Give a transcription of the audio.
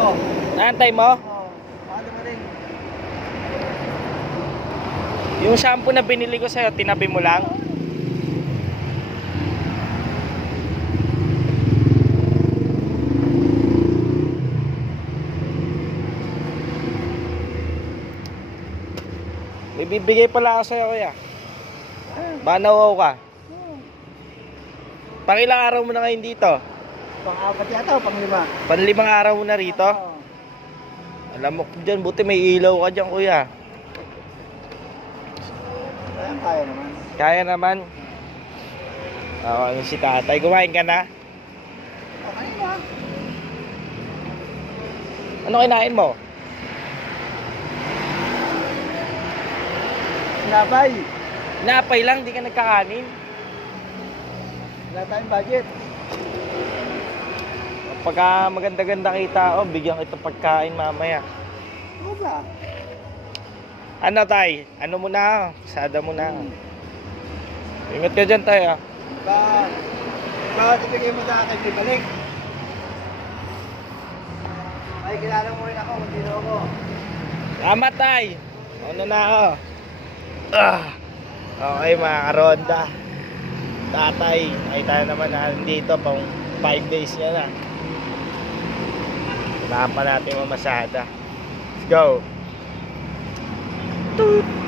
ko. Naantay mo? Oo. Paano mo rin? Yung shampoo na binili ko sa'yo, tinabi mo lang? May bibigay pala ako sa'yo, kuya. Baka nauwaw ka. Pang ilang araw mo na ngayon dito? Pang-apat yata o pang-lima? Panlimang araw mo na rito? Oo. Alam mo dyan, buti may ilaw ka dyan, kuya. Kaya naman. Kaya naman. Oo, ano si tatay? Kumain ka na? Okay ba? Ano kinain mo? Sinabay. Napay lang, di ka nagkakanin. Wala tayong budget. Pagka maganda-ganda kita, bigyan kita pagkain mamaya. Oo ba? Ano tay? Ano mo na? Sada mo na. Ingat ka dyan tay ah. Bakit ibigay mo sa akin, ibalik? Ay, kilala mo rin ako, kung sino ako. Tama tay. Ano na ako? Okay mga karonda. Tatay, ay tayo naman na dito pang 5 days niya na. Kailangan pa natin mamasada. Let's go. Toot.